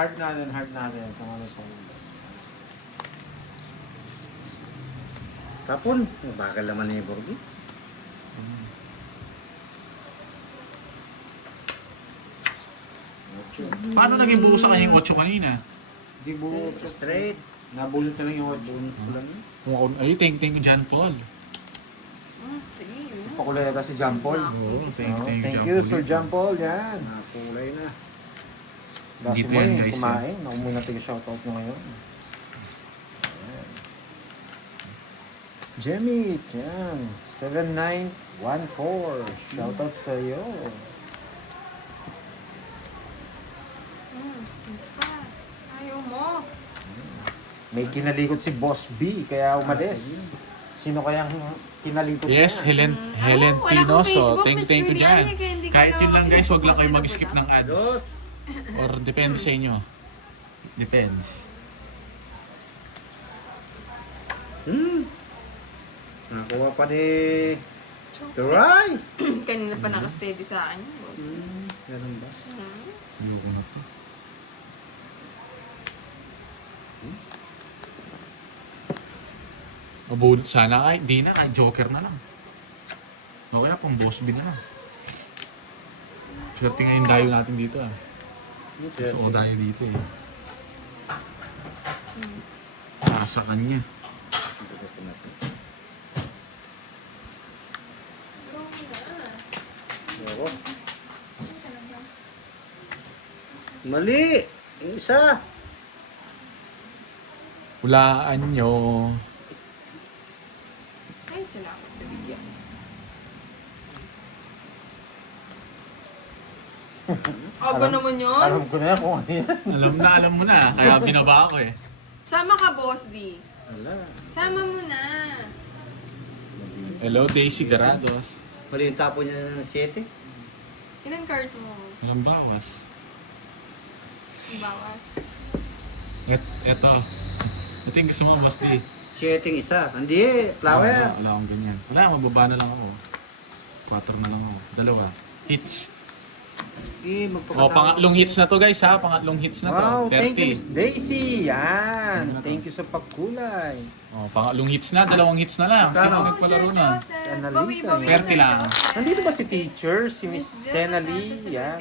Hard natin sa mga nagpapalaro. Tapon. Bakal naman ni Borgi. Paano naging buo sa kanya yung 8 kanina? Di buo. Straight. Nabulot na lang yung watch. Ay, thank you, John Paul. Sige, yun. Pakulay ata si John Paul. Oo, Thank you, Sir John Paul. Yan. Nakulay na. Dasi Dito mo yan, yung guys, kumain. Ako muna tayo-shoutout nyo ngayon. Ayan. Jemmy, yan. 7914. Shoutout sa iyo. Mas pa. Ayaw mo. May kinalikot si Boss B, kaya umalis. Sino kayang kinalikot Yes, niya? Helen Wala akong Tinoso. Facebook, Thank Miss you dyan. Juliana, kaya hindi ko Kahit na yun lang guys, wag lang kayo makapag-post mag-skip na ng ads. Dos. Or depende sa inyo. Depends. Nakuha pa ni Turay. Kanina pa naka-steady sa akin. Boss. Ganun ba? Ayoko na to. Mabunot sana kahit di na, kahit Joker na lang. O kaya pang boss bin na lang. Swerte nga yung dayo natin dito ah. Gusto ko dayo dito eh. Sa kanya. Ako. Mali. Yung isa. Hulaan nyo. Ay, salamat. Nabigyan. Aga naman yun. Alam ko na kung ano yan. Alam mo na. Kaya binaba ako eh. Sama ka, Boss D. Wala. Sama mo na. Hello, Daisy Garados. Mali yung tapo niya ng 7. Ilan cards mo? Ilang bawas? Ang bawas. Eto. Ito yung gusto mo, Mas D. 7 isa. Hindi, flower. Wala akong ganyan. Wala, mababa na lang ako. 4 na lang ako. 2. Hits. Pangatlong hits na to guys ha. Pangatlong hits na to. Wow, 30. thank you, Miss Daisy. Yan. Thank you sa pagkulay. Pangatlong hits na. 2 hits na lang. Sino Kano? nagpalaro na? Si Annalisa, Bawi-bawi Swerte na lang. sa'yo. Nandito ba si teacher? Si Miss Sena Lee? Yan.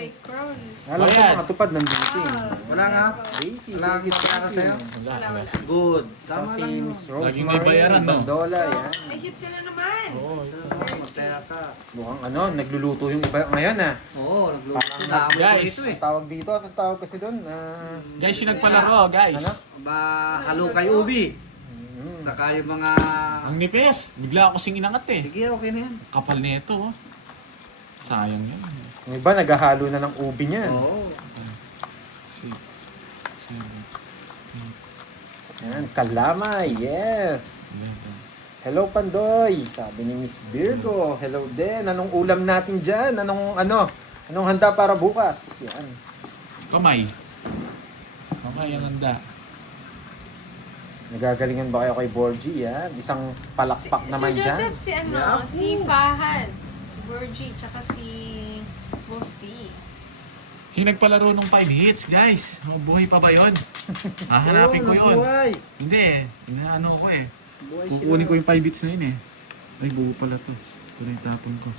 Alam ko Ayan. mga tupad nandito eh. Wala nga. Daisy, Wala thank you, akong thank pagkaka you. sa'yo. Wala. Good. Saka Tama si lang yun. Miss Laging may Rosemary bayaran, no? Bandola, yan. Ay, hits na naman. Oo, mataya ka. Mukhang ano, nagluluto yung iba ngayon ah. Oo, nagluto na ako Guys. ito eh. Ang tawag dito, anong tawag kasi doon? Guys, yung nagpalaro guys. Ano? Ba, halo kay Ubi. Mm. Saka yung mga... Ang nipis. Bigla ako sing inangat eh. Sige, okay na yan. Kapal nito oh. Sayang yan. Yung iba naghahalo na ng ubi niyan. Oo. Yan, kalamay, yes. Hello Pandoy, sabi ni Miss Virgo. Hello din. Anong ulam natin dyan? Anong handa para bukas? Yan. Kamay. Kamay ang handa. Nagagalingan ba kayo kay Borgie? Yan. Isang palakpak naman si dyan. Joseph, si ano, Yeah. si Fahad, si Borgie, tsaka si Boss D. Yung nagpalaro ng 5 hits, guys. Buhay pa ba yun? Hahanapin ko yun. Buhay. Hindi eh. Inaano ko eh. Buhay Kukunin ko sila. yung 5 hits na yun eh. Ay, buo pala to. Ito na yung tapon ko.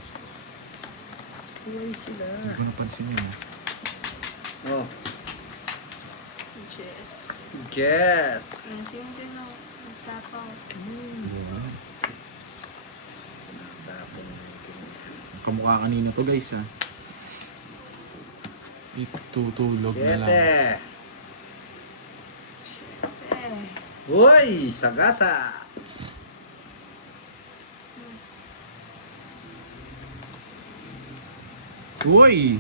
Buhay sila. Hindi ko napansin yun. Oh. Yes. Yes. Yung din ang sapaw. Kamukha kanina to guys ha. Itutulog na lang. 7. Eh, Uy, sagasa. Uy!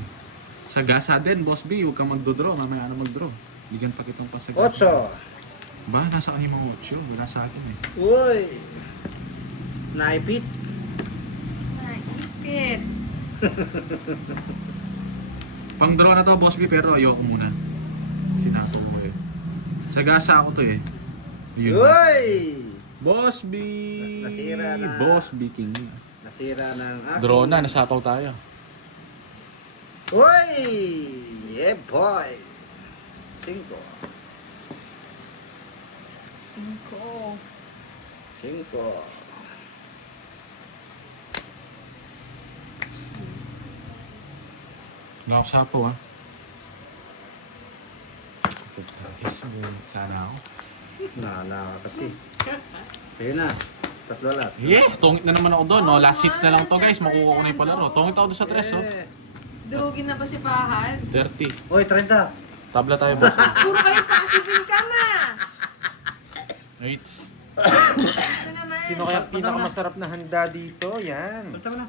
Sagasa din, Boss B. Huwag kang magdodraw. Mamaya na magdraw. Bigyan pa kitang pasagasa. 8. Ba, nasa kanya mga 8. Wala sa akin eh. Uy. Naipit. naipit. Pang draw na to, Boss B. Pero ayoko muna. Sinako mo eh. Sagasa ako to eh. Yun. Uy. Boss B! Nasira na. Boss B King. Nasira ng aking... Draw na, nasapaw tayo. Uy. Yeah, boy. 5. 5. 5. Wala ako sapo ha. Sana ako. Nala ka kasi. Ayun na. 3 lahat. Yeah! Tungit na naman ako doon. No? Last hits na lang to guys. Makukuha ko na yung palaro. Tungit ako doon sa 3. Oh. Durugin na ba si Fahad? Dirty. Oy, 30. Tabla tayo boss. Puro kayo pakasipin ka ma! Wait. Ito naman. Sino kaya pinakamasarap na handa dito? Yan. Basta ko na.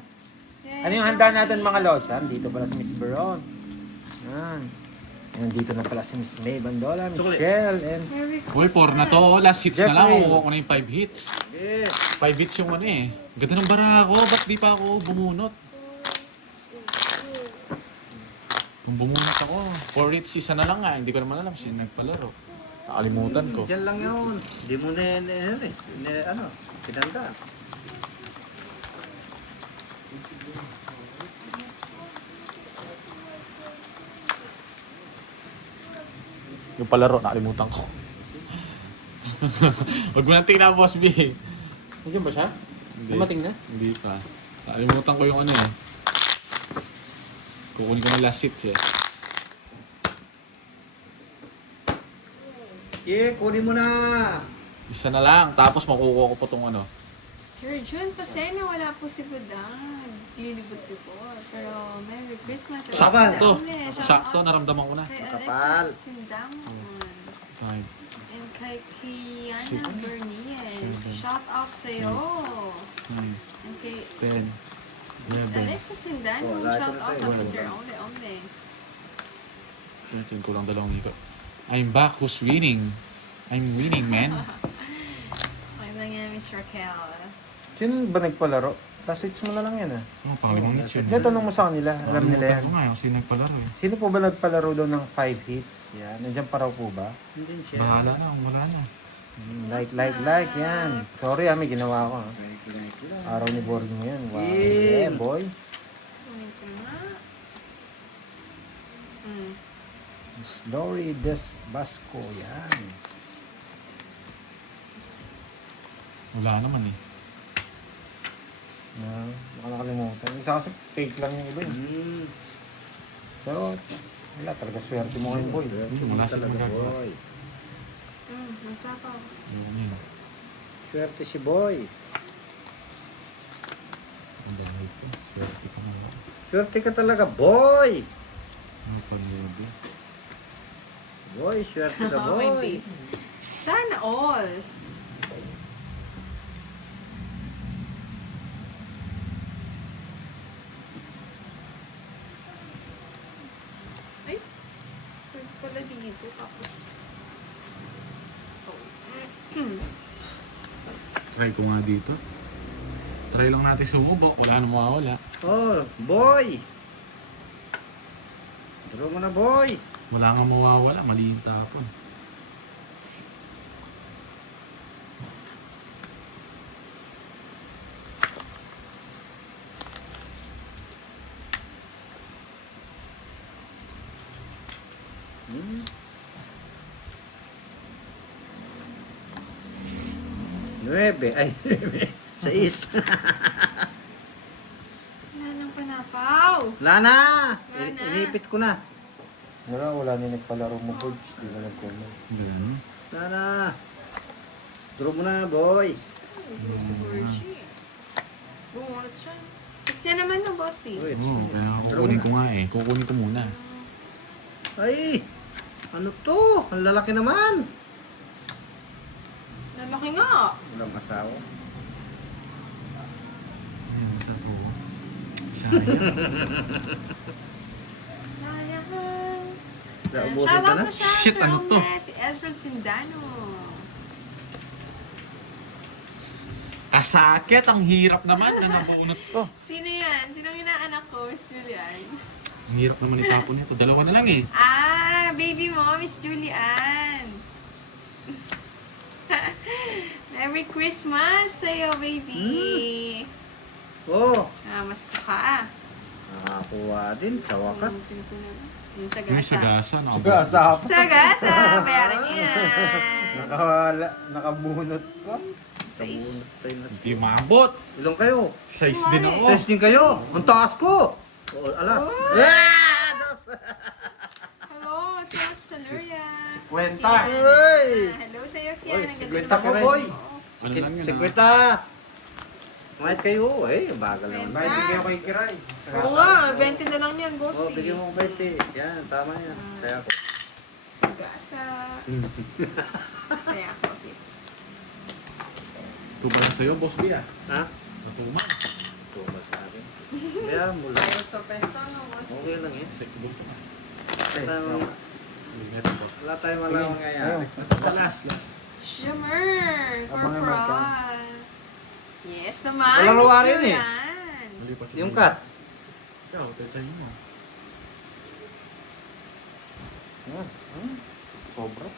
Yes, Ano yung handa natin mga Losan? Dito pala si Miss Veron. Yan. And dito na pala si Miss May Bandola, Michelle, and Merry Uy, 4 na to. Christmas. Last hits na lang. Jeffrey. Makukuha ko na yung 5 hits. Yes. 5 hits yung ano eh. Ganda ng bara ko. Ba't di pa ako bumunot? Kung bumunot ako, 4 hits, isa na lang nga. Hindi ko naman alam sino nagpalaro. Nakalimutan ko. Diyan lang yun. Di mo pinanda. Yung palaro, nakalimutan ko. Huwag mo nang tingnan, Boss B. nandiyan ba siya? Hindi. Dumating na? Hindi pa. Nakalimutan ko yung ano eh. Kukunin ko na last hits eh. Yeah, kunin mo na. Isa na lang. Tapos makukuha ko po tong ano. Sir Jun, pasensya wala po si Budan. Lilibot ko po. Pero Merry Christmas. Sakto. Shout Sakto, out naramdaman ko na. Kay Kapal. Alexis Sindamon. 5, And kay Kiana 6, Bernies. 7, Shout out sa'yo. 9, And kay 10, Miss 11, Alexis Sindamon. Oh, lahat Shout na out sa'yo. ako Sir Only Only. 13, kulang 2 ikot. I'm back. Who's winning? I'm winning, man. Okay lang yan, Miss Raquel. Sino ba nagpalaro? Last hits mo na lang yan ah. Oh, pangalimang hits yun. Hindi, tanong mo sa kanila. Alam nila yan. Nakalimutan ko nga yung sino nagpalaro eh. Sino po ba nagpalaro daw ng 5 hits? Yan. Nandiyan pa raw po ba? Hindi siya. Bahala na, wala na. Like yan. Sorry may ginawa ko ah. Araw ni boarding mo yan. Wow. Yeah, boy. Kunin ko na. Lori Des Basco. Yan. Wala naman eh. Baka nakalimutan. Isa kasi fake lang yung iba eh. Pero wala talaga swerte mo ngayon boy. Wala siya magagawa. Boy. Masapaw. Ano yun? Swerte si Boy. Ang dami ko. Swerte ko na. Swerte ka talaga, Boy. Ang panood eh. Boy, swerte ka, Okay, Boy. babe. Sana all. Ay, pwede pala dito. Tapos, Try ko nga dito. Try lang natin sumubok. Wala na mawawala. Oh, Boy. Turo mo na, Boy. Wala nga mawawala. Mali yung tapon. Hmm? 9. Ay, 6. wala nang panapaw. Wala na. Wala na. Inipit ko na. Wala na nagpalaro mo boys. Di ba nag-comment? Ganun. Wala na. Turo mo na, Boy. Si Virgie. Bumunot siya. It's yan naman no, Boss T. Uy, Oo, kaya kukunin ko nga eh. Kukunin ko muna. Ay, ano to? Ang lalaki naman. Lalaki nga. Walang asawa. Ayun, ito po. Sayang. Sayang. Naubusan Shout ka out na? na siya, Shit, Sir ano to? Omne, si Ezra Sindano. Kasakit, ang hirap naman na nabunot ko. Sino yan? Sinong inaanak ko, Miss Julian? Ang hirap naman itapon nito. Dalawa na lang eh. Ah, baby mo, Miss Julian. Merry Christmas sa'yo, baby. Oh, Ah, mas ka. nakakuha din sa wakas. Ulitin ko na. Yung Yung sagasa. sagasa, no? Sagasa pa. Sagasa! Bayaran niyo yan. Nakabunot pa. Sais. Tayo na. Hindi maabot. Ilang kayo? Size din ako. Test din kayo. Ang taas ko. Oh, alas. Ah! Hello, Tios Salurian. Kwenta. Uy! Hello sa'yo, Kian. Uy, Ang ganda kwenta mo. ko, boy. Ano lang yun, Sikwenta. Mahit kayo. Eh, bagal naman. Kwenta. Bakit bigyan ko yung kiray? Oo nga, 20 na lang yan, Boss Oh, B. bigyan mo ng 20. Yan, tama yan. Kaya ako. Sagasa. Kaya ako, kids. Tuba na sa'yo, boss B ah. Ha? Natuman. Tuma sa akin. Kaya mula. Tayo sa pesto, no, Boss B? Okay lang eh. Kasi kubunto ka. Wala tayong- Meron ko. Wala tayong malaman ngayon. Ito pa, last. Shimmer! Abangan mo ka. Corporal! Yes naman! Walang Miss luwarin eh. Julian. Mali pa siya. Yung cut. Ikaw, tansyahin mo. Sobra.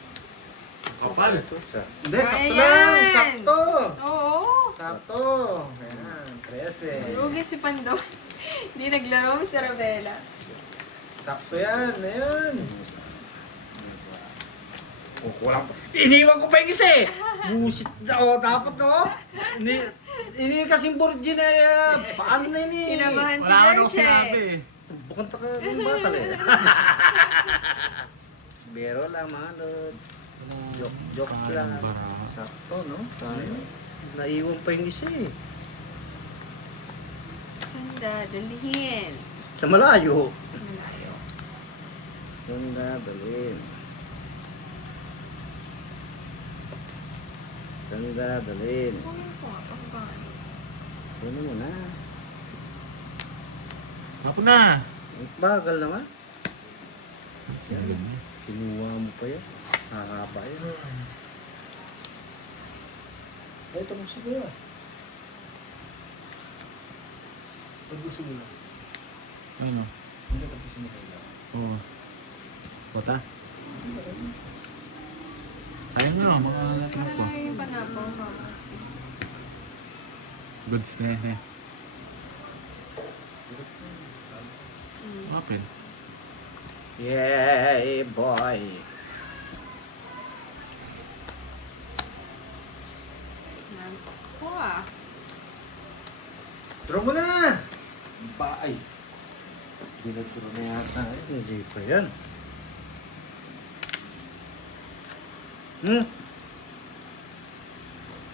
Kapal. Hindi, sakto Ayan. lang. Sakto. Oo! Sakto. Ayan, 13. Lugit si Pando. Hindi naglaro si Arabella. Sakto yan. Ayan. Kukulang pa. Iniwan ko pa yung isa eh. Busit na. Oh, dapat no. Ini kasing Borgin eh. Paano na ini? Kinabahan si Wala ka nung George sinabi eh. eh. Bukang taka yung batal eh. Biro lang mga lod. Joke lang. Sakto no? Naiwan pa yung isa eh. Saan dadalhin? Sa malayo. Sa malayo. Ganda, dalhin. Ganda, dalhin. Kunin ko nga, pagkakas. Kunin mo na. Ako na. Ang bagal naman. Kinuha mo pa yan. Nakakapa yan. Ay, ito mo siguro. Pag-gusto mo lang. Ano? Hindi tapos mo kayo. Oo. Bata? Sayang na, mga natin ito. Ay, panapaw ka, Boss B. Goods na yan eh. Open. Yay, boy. Nako ah. Draw mo na! Ba, ay. Dinag-draw na yata. Hindi pa yan.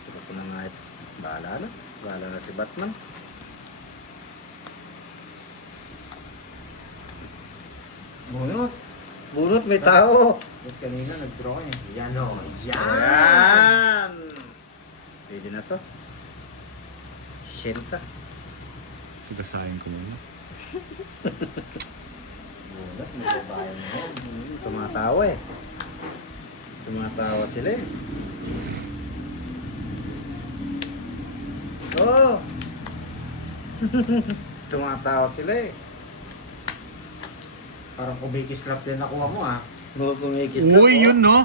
Ito ko na nga eh. Bahala na. Bahala na si Batman. Bunot. Bunot, may tao. Ba't kanina nag-draw ka eh. Yan o. Yan! Pwede na to. 60. Sigasahin ko yun. Bunot, may babae mo. Tumatawa eh. Tumatawa sila eh. Oo! Tumatawa sila eh. Parang kumikis lap din nakuha mo ah. Kumikis na Uy, po. yun no?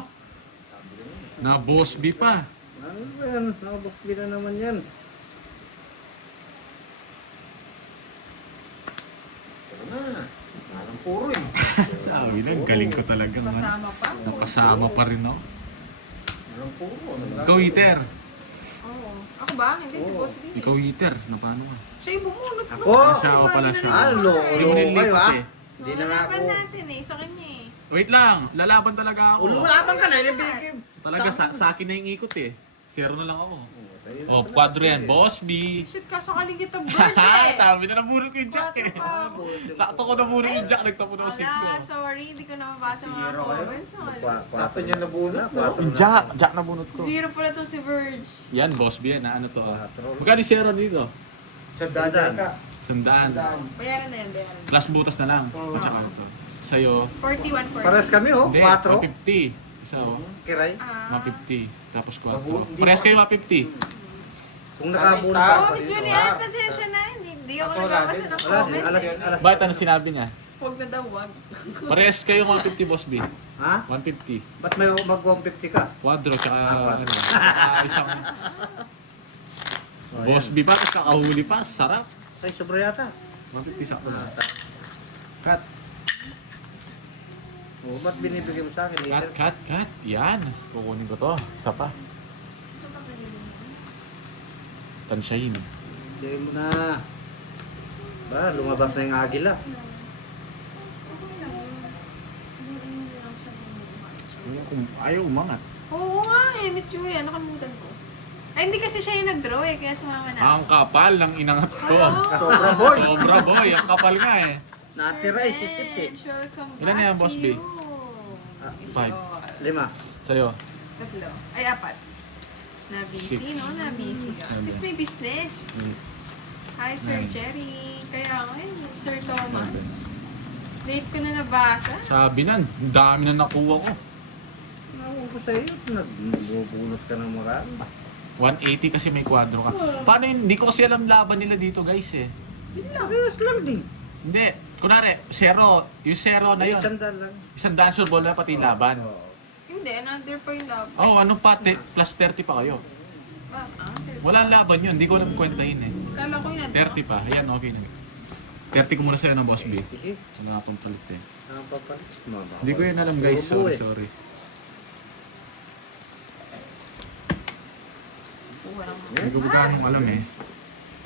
Sabi ko yun. Na boss B pa. Ano ba yan? Nakabukbi na naman yan. Ito na. Parang puro eh. Sabi na, galing ko talaga naman. Kasama pa? Nakasama pa rin no? Parang puro. Ikaw, Eater. Oo. Ako ba? Hindi si Oo. Boss D. Ikaw, Eater. Na paano ka? Siya yung bumunot Ako? Siya, ako pala siya. Halo! Hindi mo nililipat kayo, eh. Hindi na nga ako. Lalaban natin eh, sa kanya eh. Wait lang, lalaban talaga ako. Lumalaban ka na, ilibigay. Talaga, sa akin na yung ikot eh. Zero na lang ako. Sa'yo na Oh, pala. quadro yan. Boss B. Shit ka, sakaling kita birds eh. Sabi na nabunod ko yung jack eh. Quatro pa. Sakto ko nabunod yung jack, nagtapo na ako Wala, sip ko. sorry, hindi ko na mabasa mga Zero kayo? comments. Sakto niya nabunot, no? Jack nabunod ko. Zero pala to si Verge. Yan, Boss B yan. Ano to? Quatro. Magkano yung zero dito? Sa dada ka. Sandaan. Bayaran na yan, bayaran na. Plus butas na lang. At saka ito. Sa'yo, 41 for Pares kami oh, hindi, 4. 150. Isa oh, Kiray. 150. Tapos Mabu- 4. hindi Parehas pa- kayo 150. Kung nakabunot Star. pa. Oh, Miss Julian, pasensya na. Hindi ako Kaso nagbabasa natin, ng Wala din, comments. alas. Bakit ano sinabi niya? Huwag na daw, wag. Parehas kayo 150, Boss B. Ha? 150. Ba't may mag-150 ka? Quadro, tsaka quadro. isang Oh, Boss B pa, tapos kakahuli pa. Sarap. Ay, sobra yata. 150 sakto na. Cut. Oh, ba't binibigay mo sa akin? Cut, cut, cut. Yan. Kukunin ko to. Isa pa. Gusto ka malilimutan? Tansyahin. Sige mo na. Ba, lumabas na yung agila. Okay lang yun. Hindi lang siya Ayaw umangat. Oo nga eh, Miss Julia, nakalimutan ko. Ay, hindi kasi siya yung nag-draw eh, kaya sumama na. Ang kapal ng inangat ko. Sobra boy. Sobra boy. Ang kapal nga eh. Natira eh, sisit eh. Welcome Ilan na yan, back Boss to B? you. Ah, five. 5. Sa'yo. Tatlo. Ay, 4. Na-busy, Six. no? Na-busy ka. Seven. Kasi may business. Hi, Sir Nine. Jerry. Kaya nga yun, Sir Thomas. Late ko na nabasa. Sabi na, ang dami na nakuha ko. Nawag ko sa'yo, nagbubulot ka ng marami. 180 kasi may kwadro ka. Paano yun? Hindi ko kasi alam laban nila dito guys eh. Parehas lang din. Hindi. Kunwari, zero. Yung zero na yun. Sandal lang. Isang dancer ball na pati laban. Oo. Hindi, another pa yung love. Oh, ano pa? Plus 30 pa kayo. Walang laban yun. Hindi ko alam kwentahin eh. Kala ko yun. 30 pa. Ayan, okay na. 30 ko muna sa'yo ng Boss B. Sige. Wala akong palit eh. Ano pa pa? Hindi ko yun alam guys. Bobo Sorry, eh. sorry. Hindi ko ba ganong alam eh.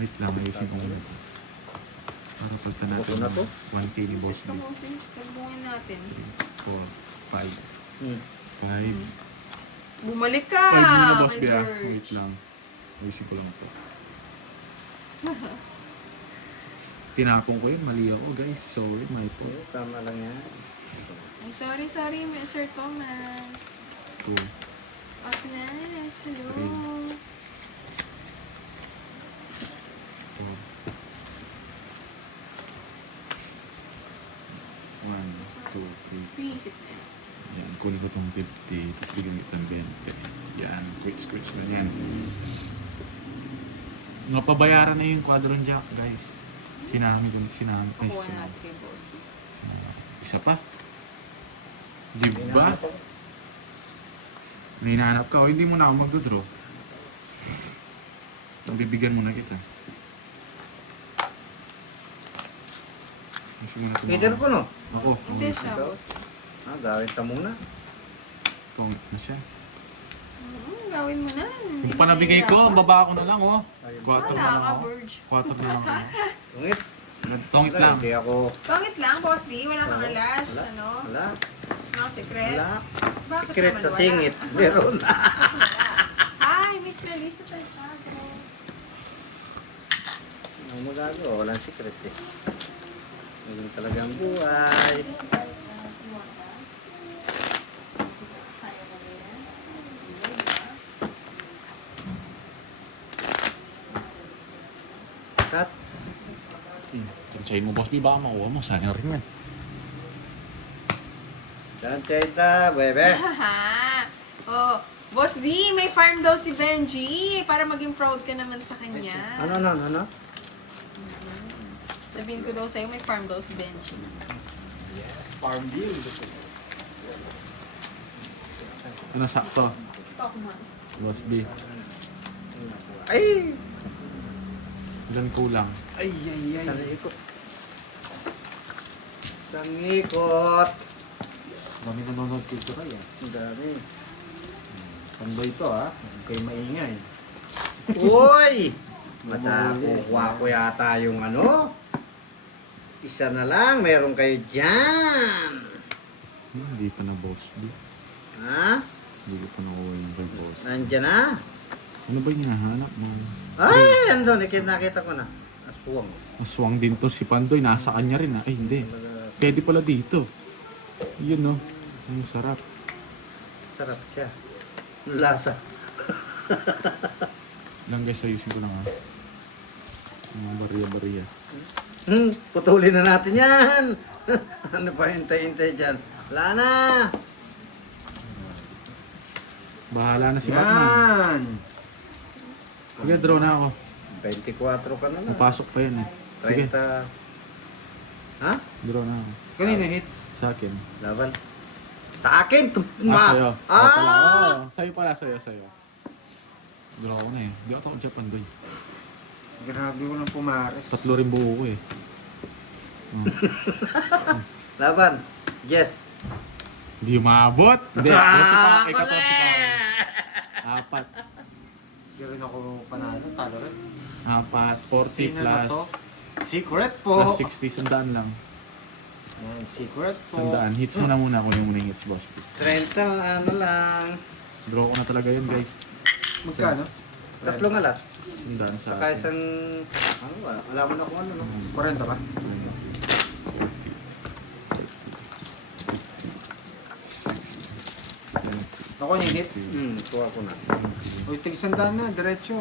Wait lang, ayusin ko muna ito. Para pagta natin Ano na to? 1K ni Boss B. Sagbungin natin. 4, 5. Hmm. 5. Bumalik ka! 5 muna Boss B my ah. bird. Wait lang. Ayusin ko lang ito. Tinapon ko yun. Mali ako guys. Sorry, my fault. Oo, tama lang yan. Ay, sorry, Sir Thomas. 2. Agnes, hello. 4. 1, 2, 3. Visit na. Yan, kunin ko itong 50. Tapos bigyan ko itong 20. Yan, quits na yan. Napabayaran na yung quadron jack, guys. Sinami. Ay, Pakuha natin kay Boss. isa pa. Di ba? May hinahanap ka o hindi mo na ako magdodraw. Bibigyan mo na kita. Peter ko no? Ako. Hindi siya, Boss. Ah, gawin ka muna. Tongit na siya. Gawin mo na. Yung panabigay ko, ang baba ko na lang oh. 4 Wala na lang ka, ako. Burge. 4 na lang ako. Tungit. Tongit lang. Hindi ako. Pangit lang, Boss D. Wala kang Wala. alas. Wala. Ano? Wala. Mga secret. Wala. Bakit Secret naman sa wala? singit. Meron. Hi, Miss Melissa Santiago. Ano magagawa? Walang secret eh. Ganun talagang buhay. Cut. Tansyahin mo, Boss B, baka makuha mo. Sayang rin yan. Chancheta, bebe. Haha. Oh, Boss D, may farm daw si Benji para maging proud ka naman sa kanya. Ano? Sabihin ko daw sa'yo, may farm daw si Benji. Farm deal. Ano sakto? Talk mo. Boss B. Ay! Ilan kulang? Isang ikot. Isang ikot. Dami nanonood dito kayo. Ang dami. Pandoy ito ha. Huwag kayo maingay. Uy! Matakukuha ko yata yung ano. Isa na lang, meron kayo dyan. Hindi pa na Boss B. Ha? Hindi ko pa nakuha yung kay Boss. Nandyan na. Ano ba yung hinahanap mo? Ay, andun. Nakita ko na. Aswang. Maswang din to si Pandoy. Nasa kanya rin ah. Ay hindi. Pwede pala dito. Yun no. Ang sarap. Sarap siya. Lasa. Lang guys, ayusin ko lang ah. Yung bariya-bariya. Putulin na natin yan. Ano pa hintay-hintay dyan? Wala na. Bahala na si Batman. Yan. Sige, draw na ako. 24 ka na lang. Napasok pa yan eh. Sige, 30. Ha? draw na ako. Kanina hits. Sa akin. Laban. Sa akin? Sa'yo. Ah! Sa'yo pala, sa'yo. Draw ako na eh. Hindi ako takot dyan, Pandoy. Grabe ko lang pumares. 3 rin buo ko eh. Oh. Laban. Yes. Hindi umabot. Hindi. 12 pa. Ikaw 14 pa. Apat. Hindi rin ako panalo, talo rin. Apat. 40 Sino na plus. to? Secret po. Plus 60. Sandaan lang. Yan, secret po. Sandaan. Hits mo na muna. Kunin mo muna yung hits, boss. 30 ano lang. Draw ko na talaga yun, guys. Magkano? Tatlong alas. Sandaan sa Saka akin. isang, ano ba? Wala mo na kung ano, no? 40 ba? Ako yung hit. Kuha ko na. Uy, tig-sandaan na, diretso.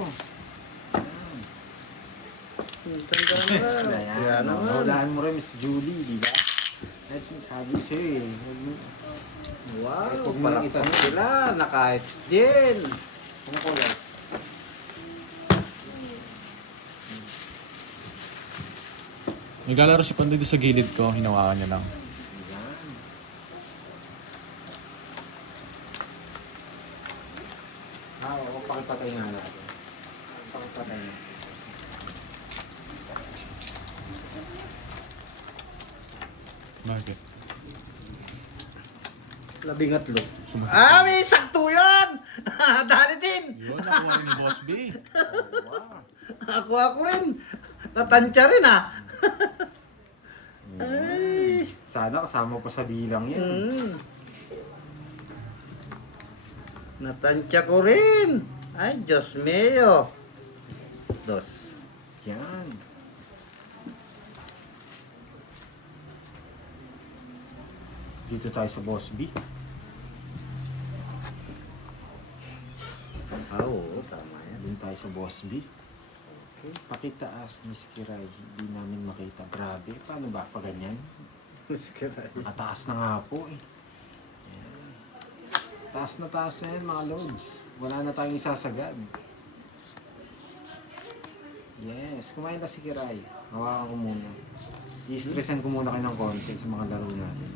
Tanda Yes na. na Kaya yan. naman. Naulaan mo rin, Miss Julie, di ba? At sabi ko sa'yo eh. Wow, Huwag mo parang lang itanong. sila, naka-hits din. Ano ko lang? Naglalaro si Pandoy doon sa gilid ko. Hinawakan niya lang. Yan. Oo, pakipatay nga natin. Pakipatay na. Bakit? 13. Ah, may sakto yun! Dali din! Yun, nakuha ni Boss B. Ako rin. Natansya rin ah. Ay. Sana kasama pa sa bilang yan. Natansya ko rin. Ay, Diyos mio. Dos. Yan. Dito tayo sa Boss B. Ah, oo, tama yan. Doon tayo sa Boss B. Okay. Pakitaas, Miss Kiray. Hindi namin makita. Grabe. Paano ba? Pa ganyan? Nakataas na nga po eh. Yan. Taas na yan mga loads. Wala na tayong isasagad. Yes. Kumain na si Kiray. Hawakan ko muna. I-stressan ko muna kayo ng konti sa mga laro natin.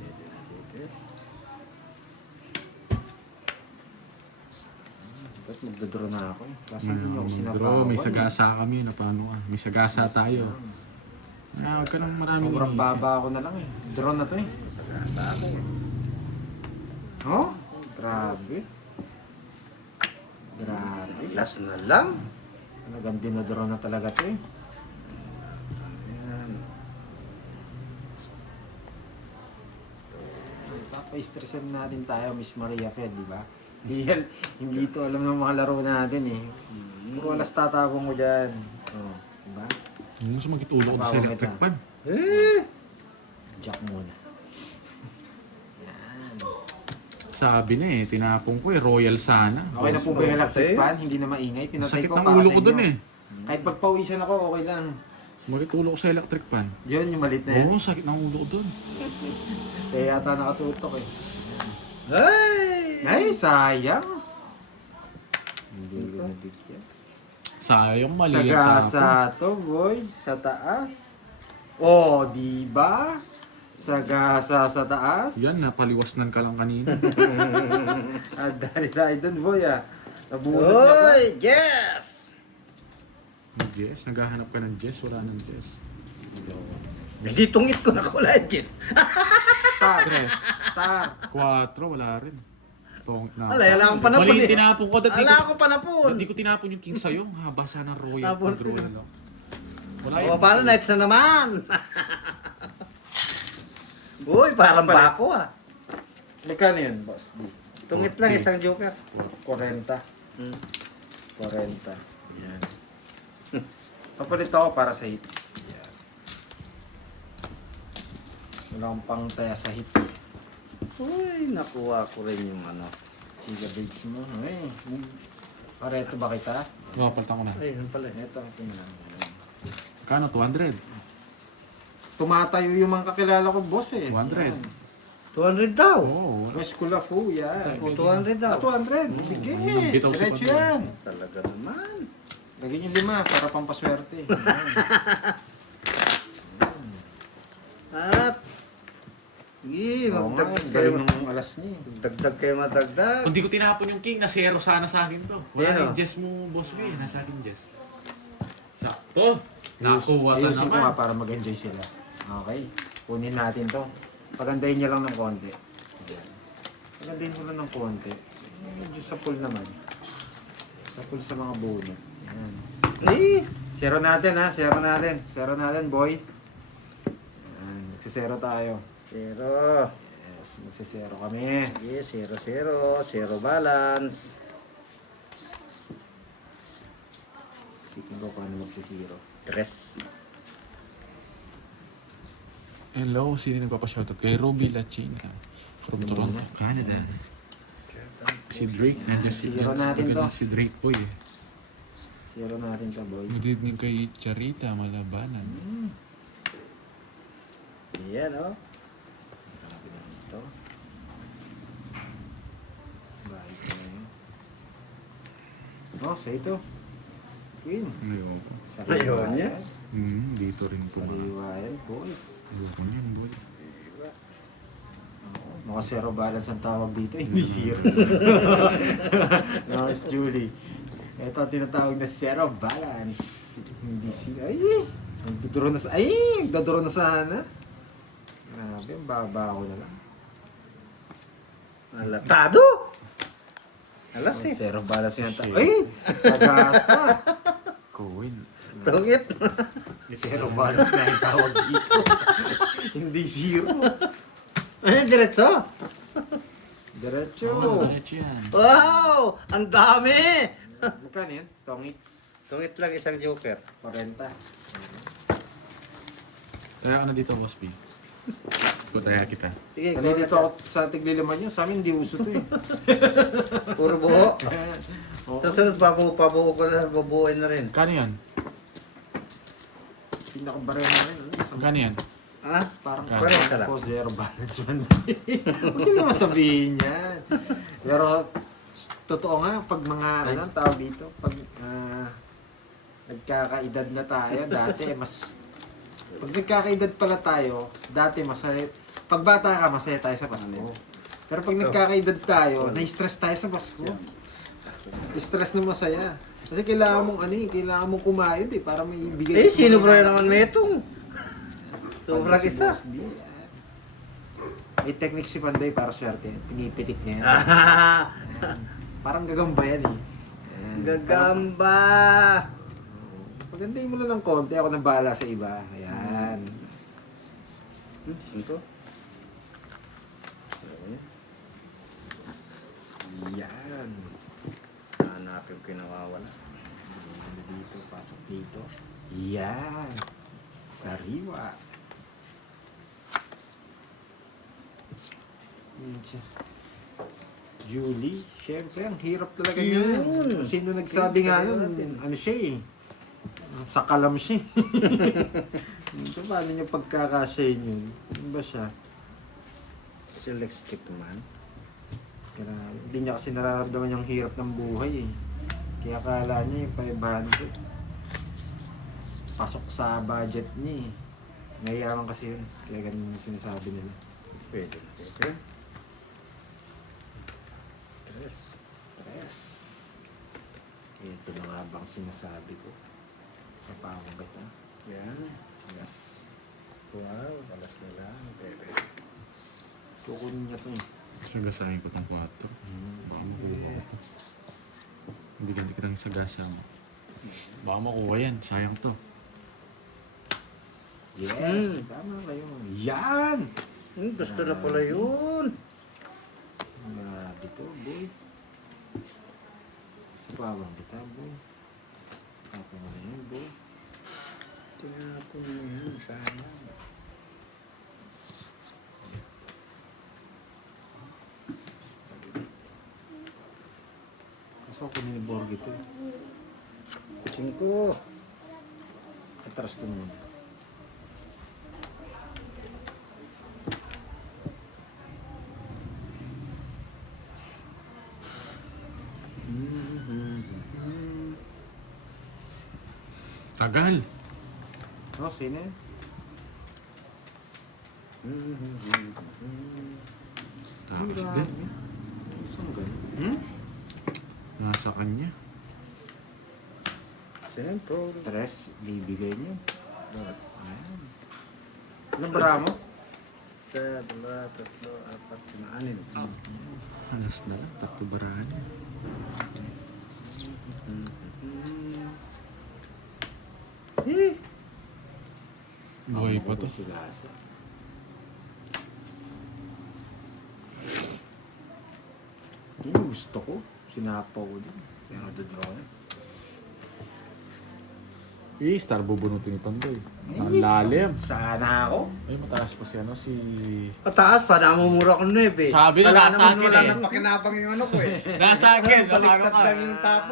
Tapos magdodraw na ako. Kasi hindi niyo ako sinabawan. Bro, may sagasa kami. Na paano ka? May sagasa tayo. Huwag ka nang maraming Sobrang iniisip. baba ako na lang eh. Draw na to eh. Oh? Grabe. Grabe. Last na lang. Talagang dinodraw na talaga to eh. Ayan. Papa-stressan natin tayo, Miss Maria Fed, di ba? Hindi ito alam ng mga laro natin eh. Puro alas tatapong ko dyan. Oh, di ba? Huwag mo sa magitulo ko sa Bawang electric ito. pan. Jack muna. Yan. Sabi na eh, tinapong ko eh, royal sana. Okay na po ba yung electric fan? Hindi na maingay. Pinatay Sakit ko ng para ulo sa ko inyo. dun eh. Kahit pagpawisan ako, okay lang. Magitulo ko sa electric pan. Yun, yung malit na yan. Oo, sakit ng ulo ko dun. Kaya yata nakatutok eh. Ay! Ay, sayang. Hindi ko nabigyan. Sayang, mali yung Sagasa to, boy. Sa taas. Oh, di ba? Sagasa sa taas. Yan, napaliwasnan ka lang kanina. Ah, dali tayo dun, boy ah. Nabunod na ba? Oy! Yes! Jess, naghahanap ka ng Jess, wala ng Jess. Hindi tungit ko na kulay, Jess. Star. Tres. Star. 4, wala rin. Tong na. Wala akong panapon Mali eh. yung tinapon ko. Dati Wala akong panapon. Hindi ko tinapon yung king sa'yo. Ang haba sana ng royal. Tapon. Pag-royal lang. Wala O, paano nights na naman? Uy, parang bako ah. Magkano yun, boss? Tungit lang isang joker. 40. Hmm. 40. Yan. Papalit ako para sa hits. Yan. Wala akong pang taya sa hits. Uy, nakuha ko rin yung ano. Siga bigs mo. Ay, pareto ba kita? Oo, palitan ko na. Ay, yun pala. Ito, tingnan. Kano? 200. Tumatayo yung mga kakilala ko, boss eh. 200. 200 daw. Oo. Escula fu, yan. O, 200 daw. 200. Sige. Bitaw sa Diretso pagod. yan. Talaga naman. Lagyan yung 5 para pampaswerte. At, sige, Oo nga, magdagdag galing kayo. ng alas niya. Dagdag kayo matagdag. Kung di ko tinapon yung king, na 0 sana sa akin to. Wala Yan, na yung oh. Jess mo, boss mo eh. Nasa akin Jess. Sakto. Nakuha ka Ayusin ko nga naman. para mag-enjoy sila. Okay. Kunin natin to. Pagandahin niya lang ng konti. Ayan. Lagyan mo lang ng konti. Medyo sa pool naman. Sa pool sa mga bunot. Yan. Eh! Zero natin ha, zero natin. Zero natin, boy. Yan, magsisero tayo. Zero. Yes, magsisero kami. Yes, 0-0. Zero balance. Sige ko paano magsisiro. 3. Hello, sino nagpapashoutout? Kay Roby Lachina from Toronto, Canada. Si Drake, nandiyan si, Zero natin sabi to. na si Drake boy eh. Zero natin to, boy. Good evening kay Charita Malabanan. Yan, oh. Ito. Bahit na yun. Oh, sa ito. Queen. Ayoko. Ayaw niya? Dito rin po ba? Sariwa yan, boy. Ayoko niyan boy. Mga zero balance ang tawag dito, hindi zero. No, Miss Julie. Ito ang tinatawag na zero balance. Hindi zero. Ay! Nagdodoro na sa... Ay! Nagdodoro na sana. Grabe, ang baba ko na lang. Alatado! Alas Oh, eh. zero balance yan. Ay! Sagasa! Coin. Tungit. Zero balance na yung tawag dito. Hindi zero. Ay, diretso. Diretso. Diretso yan. Wow! Ang dami! Magkano yan? Tongits. Tungit lang isang joker. 40. Kaya ka na dito, Boss B. Putaya kita. Sige, Ano dito ako sa tigliliman nyo? Sa amin hindi uso to eh. Puro buho. Oo. Susunod, pabuo ko na, bubuuin na rin. Kano yan? Pinakabarena na rin. Kano yan? Ha? Parang Kano? Parenta lang. ako zero balance man. Huwag yun naman sabihin yan. Pero totoo nga, pag mga ano ang tawag dito, pag nagkakaedad na tayo, dati mas... Pag nagkakaedad pala tayo, dati masaya... Pag bata ka, masaya tayo sa Pasko. Pero pag nagkakaedad tayo, na-stress tayo sa Pasko. Stress na masaya. Kasi kailangan mong ano eh, kailangan mong kumayod eh, para may bigay. Eh, sino bro naman metong? Sobrang Si isa. Boss B, may technique si Panday para swerte. Pinipitik niya yan. Ah, Parang gagamba yan eh. Ayan. gagamba! Pagandahin mo lang ng konti, ako nang bahala sa iba. Ayan. Ito? Yan. Hanapin ko yung nawawala. Ano dito, pasok dito. Yan. Sariwa. Yun siya. Julie, syempre, ang hirap talaga Yun. niya. Sino nagsabi nga nun, ano siya eh. Sakalam siya eh. Ito, paano niya pagkakasyahin yun? Ano ba siya? Select skip naman. Grabe. Hindi niya kasi nararamdaman yung hirap ng buhay eh. Kaya akala niya yung 500. Pasok sa budget niya eh. Nahiyaman kasi yun. Kaya ganun yung sinasabi nila. Pwede. Pwede. Tres. Ito na nga bang sinasabi ko. Kapawang ba ito? Yan. Yes. Wow, balas na lang. Bebe. Kukunin niya ito eh. Sagasahin ko tong 4. Baka makuha ko ito. Hindi kitang sagasa mo. Baka makuha yan. Sayang to. Yes! Tama kayo. Yan! Gusto na pala yun. Grabe to, boy. Kapawang kita, boy. Tapos na yun, boy. Tinapon mo yun. Sana. Kasi ako kunin ni Borg ito eh. 5. Atras ko muna. Tagal. Oh, sino yan? Tapos din. Saan ganun? Nasa kanya. Simple. Tres, bibigay niyo. Dos. Ayan. Anong bara mo? 1, 2, 3, 4, 5, 6, 7. Last na lang, 3 barahan yan. Buhay pa to. Sigasa. Yung gusto ko. Sinapaw ko din. Pero doon ako. Star bubunutin ni Pandoy. Ang lalim. Sana ako. Ay, mataas pa si ano, si... Pataas pa, namumura ko 9. Sabi na, Wala nasa naman, akin wala eh. naman makinabang yung ano ko eh. Nasa akin, Baliktad ano ka? lang yung tapos.